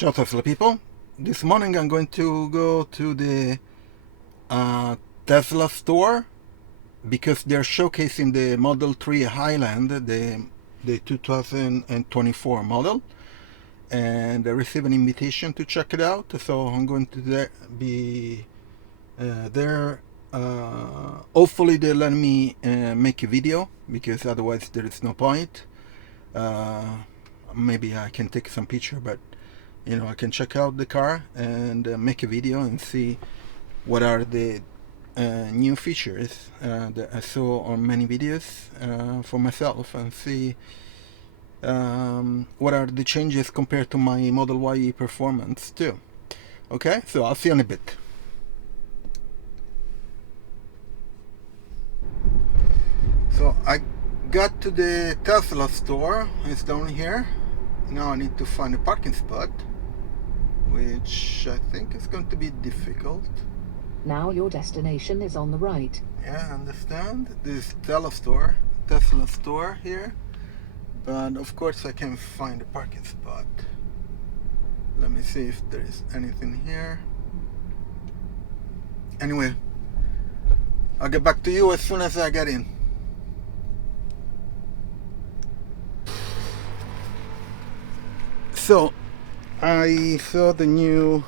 Ciao Tesla people. This morning I'm going to go to the Tesla store because they're showcasing the Model 3 Highland, the 2024 model, and I received an invitation to check it out. So I'm going to be there. Hopefully they let me make a video because otherwise there is no point. Maybe I can take some picture, but I can check out the car and make a video and see what are the new features that I saw on many videos for myself, and see what are the changes compared to my Model Y performance too. Okay, so I'll see you in a bit. So I got to the Tesla store. It's down here. Now I need to find a parking spot, which I think is going to be difficult. Now your destination is on the right. Yeah, I understand. This Tesla store here, but of course I can't find a parking spot. Let me see if there is anything here. Anyway, I'll get back to you as soon as I get in. So I saw the new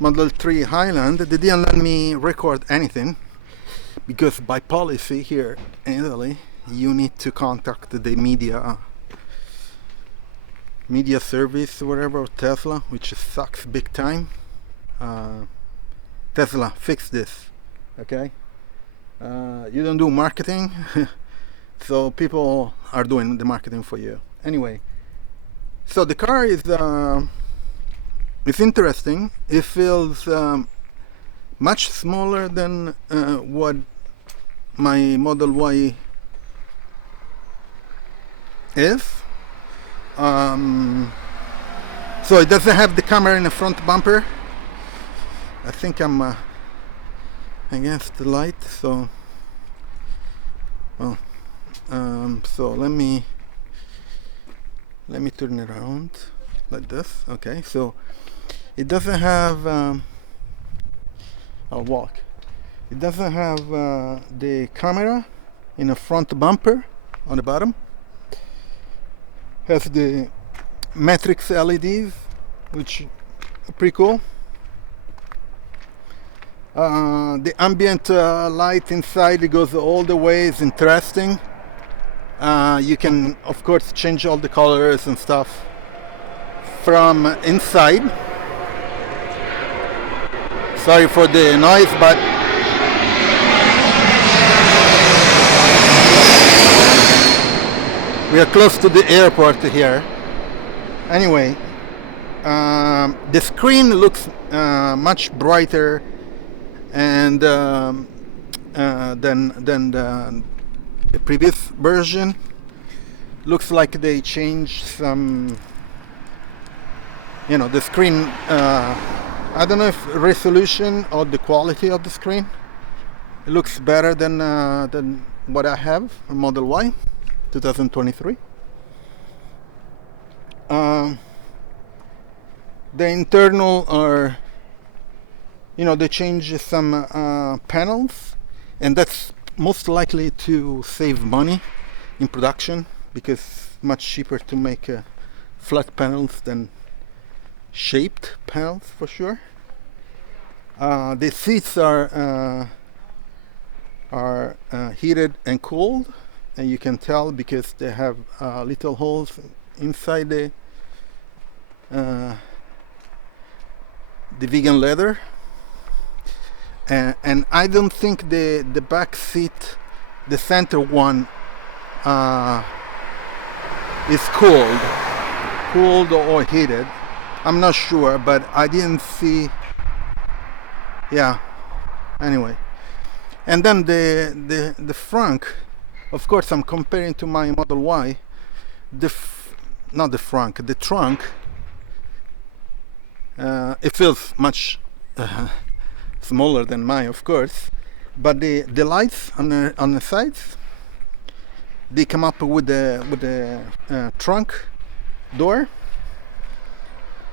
Model 3 Highland. They didn't let me record anything because by policy here in Italy you need to contact the media service, whatever, Tesla, which sucks big time. Tesla, fix this, okay? You don't do marketing, so people are doing the marketing for you. Anyway, so the car is it's interesting. It feels much smaller than what my Model Y is. So it doesn't have the camera in the front bumper. I think I'm against the light, so well, so let me turn it around like this. Okay, so it doesn't have I'll walk. It doesn't have the camera in the front bumper on the bottom. Has the matrix LEDs, which are pretty cool. The ambient light inside, it goes all the way, is interesting. You can of course change all the colors and stuff from inside. Sorry for the noise, but we are close to the airport here. Anyway, the screen looks much brighter and than the previous version. Looks like they changed some, the screen. I don't know if resolution or the quality of the screen. It looks better than what I have on Model Y 2023. The internal are, they change some panels, and that's most likely to save money in production because it's much cheaper to make flat panels than shaped panels, for sure. The seats are heated and cooled, and you can tell because they have little holes inside the vegan leather. And I don't think the back seat, the center one, is cooled or heated. I'm not sure, but I didn't see. Yeah. Anyway, and then the Frunk. Of course, I'm comparing to my Model Y. Not the Frunk, the trunk. It feels much smaller than mine, of course, but the lights on the sides, they come up with the trunk door,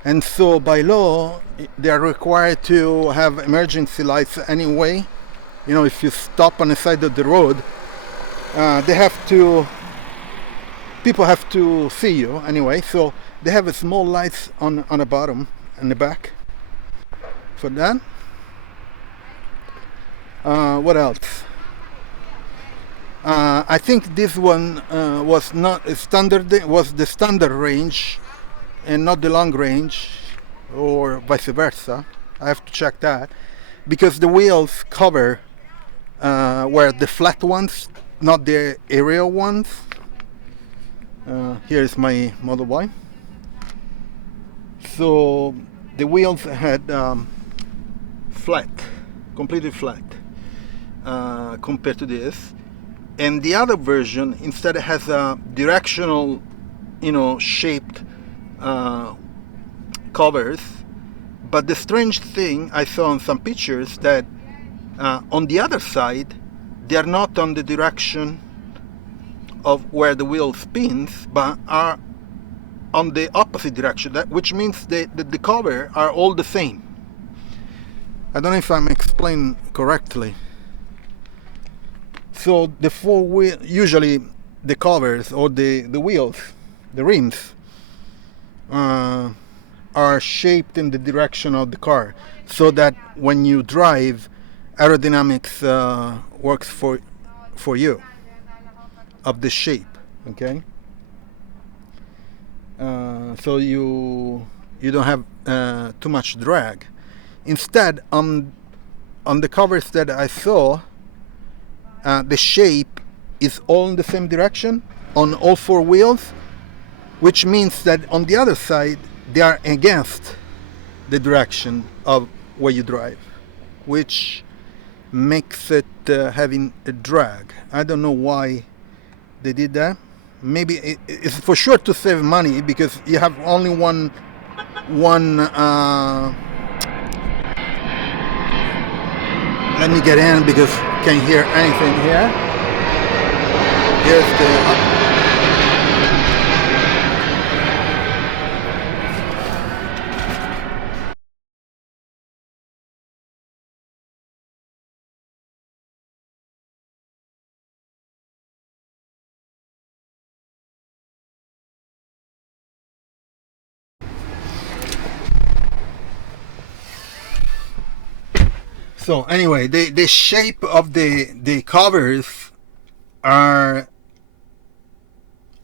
And so by law, they are required to have emergency lights anyway. You know, if you stop on the side of the road, they have to, people have to see you anyway. So they have a small lights on the bottom and the back for that. What else? I think this one was not a standard, was the standard range and not the long range, or vice versa. I have to check that because the wheels cover were the flat ones, not the aerial ones. Here's my Model Y. So the wheels had flat, completely flat compared to this. And the other version instead has a directional, you know, shaped covers. But the strange thing I saw in some pictures that on the other side, they are not on the direction of where the wheel spins, but are on the opposite direction, which means that the cover are all the same. I don't know if I'm explaining correctly. So the four wheel, usually the covers or the wheels, the rims, are shaped in the direction of the car, so that when you drive, aerodynamics works for you of the shape. Okay. So you don't have too much drag. Instead, on the covers that I saw, the shape is all in the same direction on all four wheels, which means that on the other side they are against the direction of where you drive, which makes it having a drag. I don't know why they did that. Maybe it's for sure to save money because you have only one let me get in because can't hear anything here. Here's the so anyway, the shape of the covers are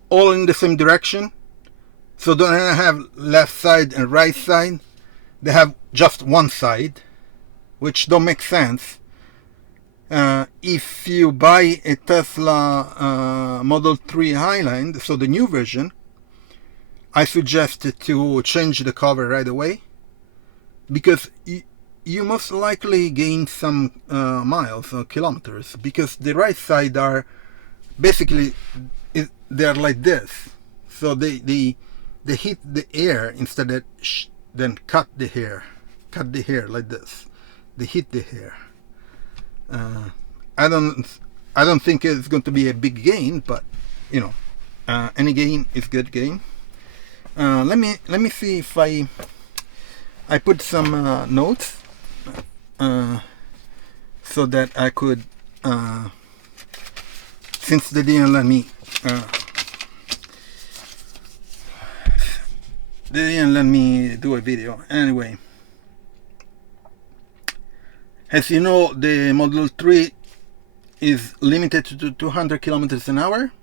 all in the same direction. So they don't have left side and right side. They have just one side, which don't make sense. If you buy a Tesla Model 3 Highland, so the new version, I suggest to change the cover right away, because you most likely gain some miles or kilometers, because the right side are basically they're like this, so they hit the air instead of then cut the hair like this. They hit the hair. I don't think it's going to be a big gain, but you know, any gain is good gain. Let me see if I put some notes so that I could, since they didn't let me do a video anyway. As you know, the Model 3 is limited to 200 kilometers an hour.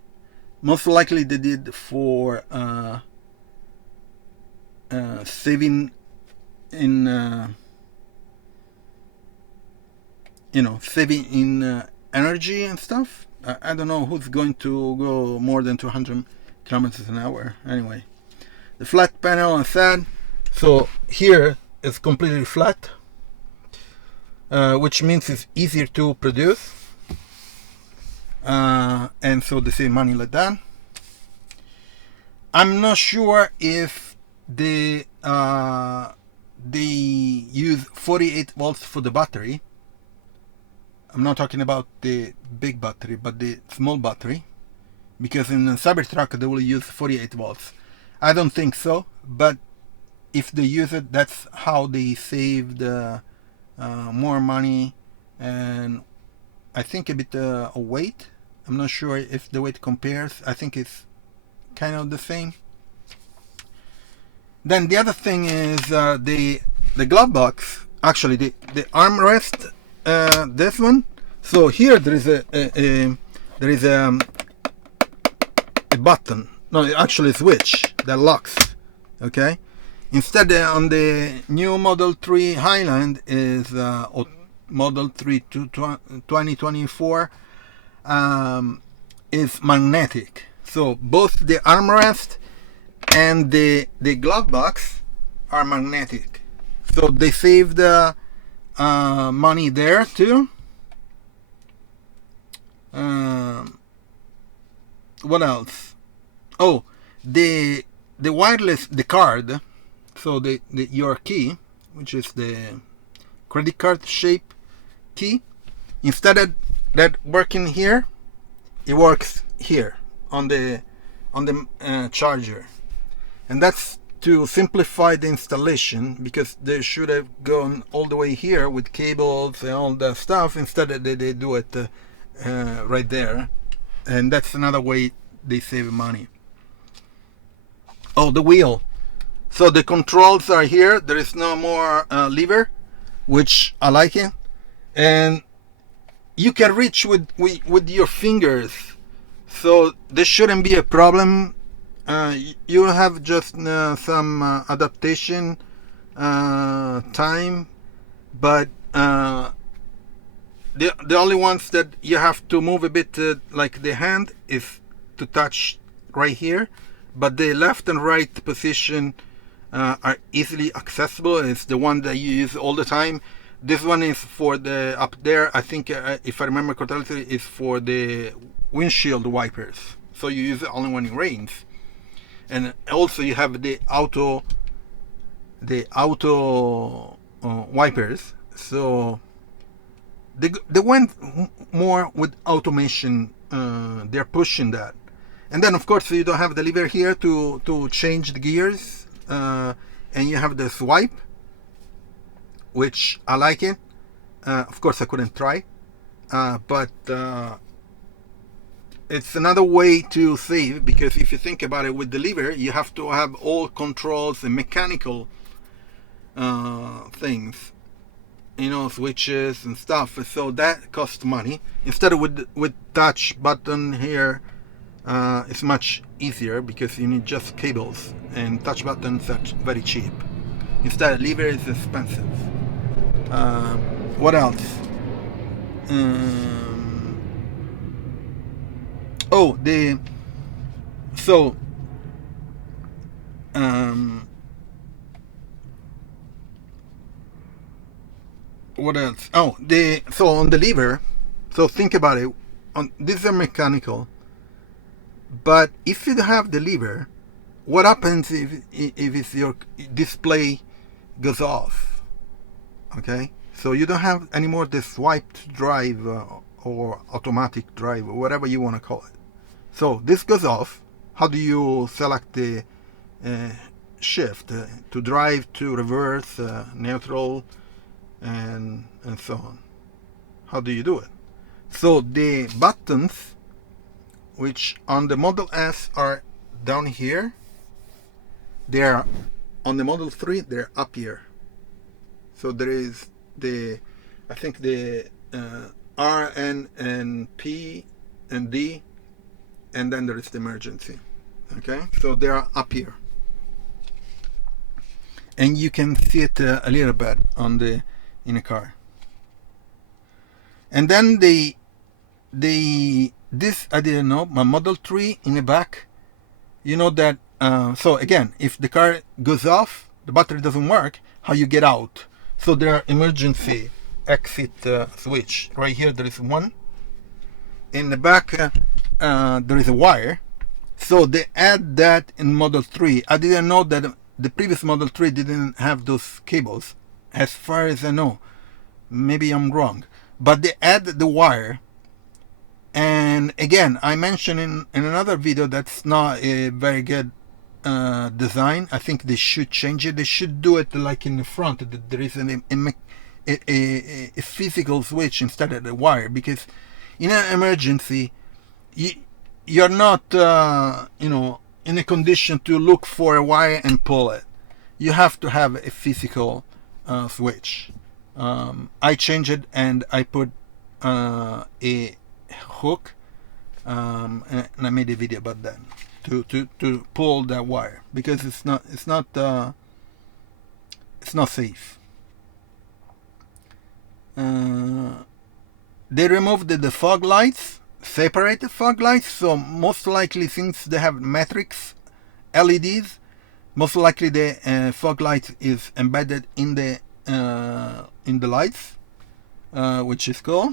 Most likely they did for saving in saving in energy and stuff. I don't know who's going to go more than 200 kilometers an hour anyway. The flat panel I said, so here it's completely flat, which means it's easier to produce, and so they save money like that. I'm not sure if they use 48 volts for the battery. I'm not talking about the big battery, but the small battery, because in the Cybertruck they will use 48 volts. I don't think so, but if they use it, that's how they saved more money, and I think a bit of weight. I'm not sure if the weight compares. I think it's kind of the same. Then the other thing is the glove box. Actually, the armrest. This one. So here there is a button. No, actually a switch that locks. Okay. Instead, on the new Model 3 Highland is Model 3 2024 is magnetic. So both the armrest and the glove box are magnetic. So they saved money there too. What else? Oh, the wireless, the card. So your key, which is the credit card shape key, instead of that working here, it works here on the charger, and that's to simplify the installation, because they should have gone all the way here with cables and all that stuff. Instead they do it right there, and that's another way they save money. Oh, the wheel. So the controls are here. There is no more lever, which I like it, and you can reach with your fingers, so this shouldn't be a problem. You have just some adaptation time, but the only ones that you have to move a bit like the hand is to touch right here, but the left and right position are easily accessible. It's the one that you use all the time. This one is for the up there. I think if I remember correctly, is for the windshield wipers. So you use it only when it rains. And also you have the auto wipers. So they went more with automation. They're pushing that. And then of course you don't have the lever here to change the gears. And you have the swipe, which I like it. Of course I couldn't try, but it's another way to save, because if you think about it, with the lever you have to have all controls and mechanical things, you know, switches and stuff, so that costs money. Instead of with touch button here, it's much easier, because you need just cables, and touch buttons are very cheap. Instead, lever is expensive. What else? Oh, what else? Oh, so on the lever. So think about it. These are mechanical. But if you have the lever, what happens if it's your display goes off? Okay, so you don't have anymore the swiped drive or automatic drive, or whatever you want to call it. So this goes off. How do you select the shift to drive, to reverse, neutral, and so on? How do you do it? So the buttons, which on the Model S are down here, they are on the Model 3, they're up here. So there is I think the R, N, and P, and D, and then there is the emergency. Okay, so they are up here, and you can see it a little bit in a car. And then this I didn't know. My Model 3 in the back, you know that. So again, if the car goes off, the battery doesn't work, how you get out? So there are emergency exit switch. Right here there is one. In the back there is a wire. So they add that in Model 3. I didn't know that the previous Model 3 didn't have those cables, as far as I know. Maybe I'm wrong. But they add the wire. And again, I mentioned in another video that's not a very good design. I think they should change it. They should do it like in the front, that there is a physical switch instead of the wire, because in an emergency you're not in a condition to look for a wire and pull it. You have to have a physical switch. I changed it and I put a hook, and I made a video about that to pull that wire, because it's not safe. They removed the fog lights, separated fog lights, so most likely, since they have matrix LEDs, most likely the fog light is embedded in the lights, which is cool.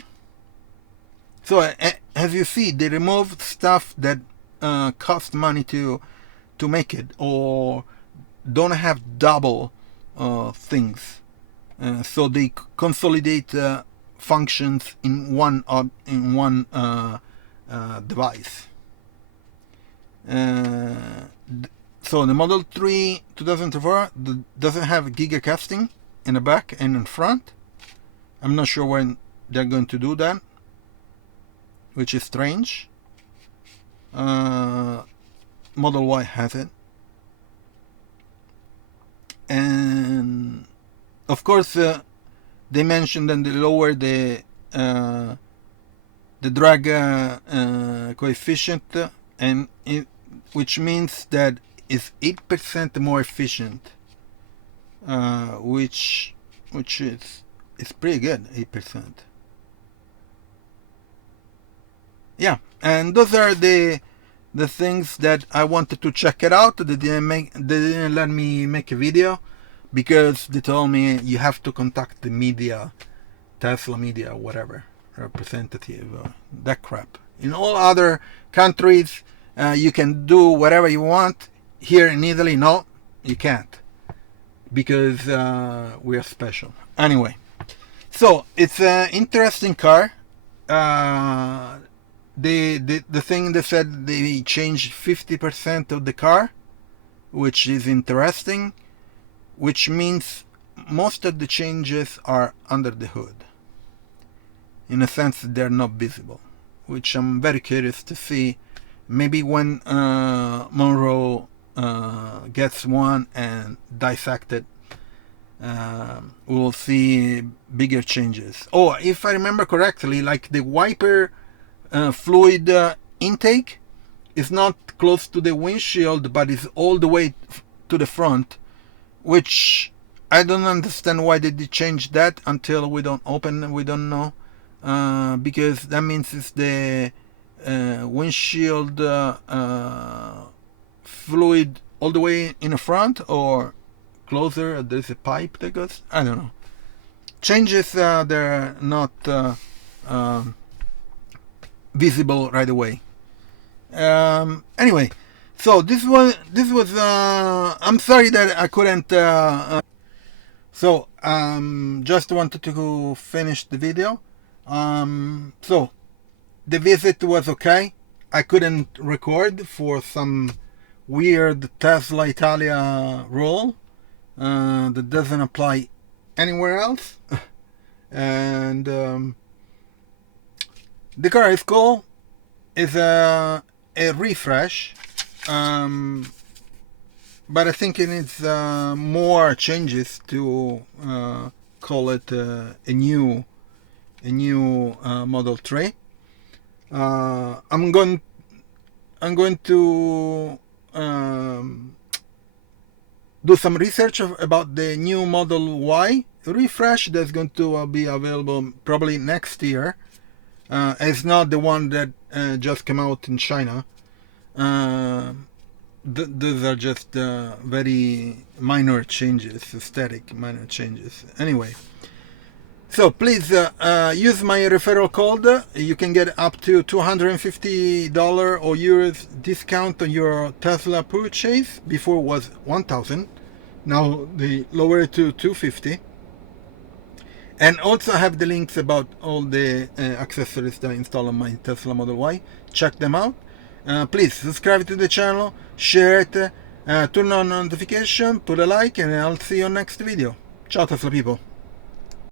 So as you see, they removed stuff that cost money to make it, or don't have double things. So they consolidate functions in one device. So the Model 3 2004 doesn't have gigacasting in the back and in front. I'm not sure when they're going to do that, which is strange. Model Y has it. And of course they mentioned that they lower the drag coefficient, and which means that it's 8% more efficient, which is pretty good, 8%. Yeah, and those are the things that I wanted to check it out. They didn't let me make a video, because they told me you have to contact the media, Tesla media, whatever, representative, that crap. In all other countries, you can do whatever you want. Here in Italy, no, you can't, because we are special. Anyway, so it's an interesting car. The thing they said, they changed 50% of the car, which is interesting, which means most of the changes are under the hood. In a sense, they're not visible, which I'm very curious to see. Maybe when Monroe gets one and dissect it, we'll see bigger changes. Oh, if I remember correctly, like the wiper fluid intake is not close to the windshield, but is all the way to the front, which I don't understand why they did change that. Until we don't open, we don't know, because that means it's the windshield fluid all the way in the front, or closer, there's a pipe that goes, I don't know. Changes, they're not visible right away. Anyway, so this was I'm sorry that I couldn't just wanted to finish the video. So the visit was okay. I couldn't record for some weird Tesla Italia rule that doesn't apply anywhere else. And the car is cool. It's a refresh, but I think it needs more changes to call it a new Model 3. I'm going to do some research about the new Model Y refresh that's going to be available probably next year. It's not the one that just came out in China. Those are just very minor changes, aesthetic minor changes. Anyway, so please use my referral code. You can get up to $250 or euros discount on your Tesla purchase. Before it was 1,000. Now they lower it to 250. And also have the links about all the accessories that I install on my Tesla Model Y. Check them out. Please subscribe to the channel, share it, Turn on notification, put a like, and I'll see you on next video. Ciao Tesla people.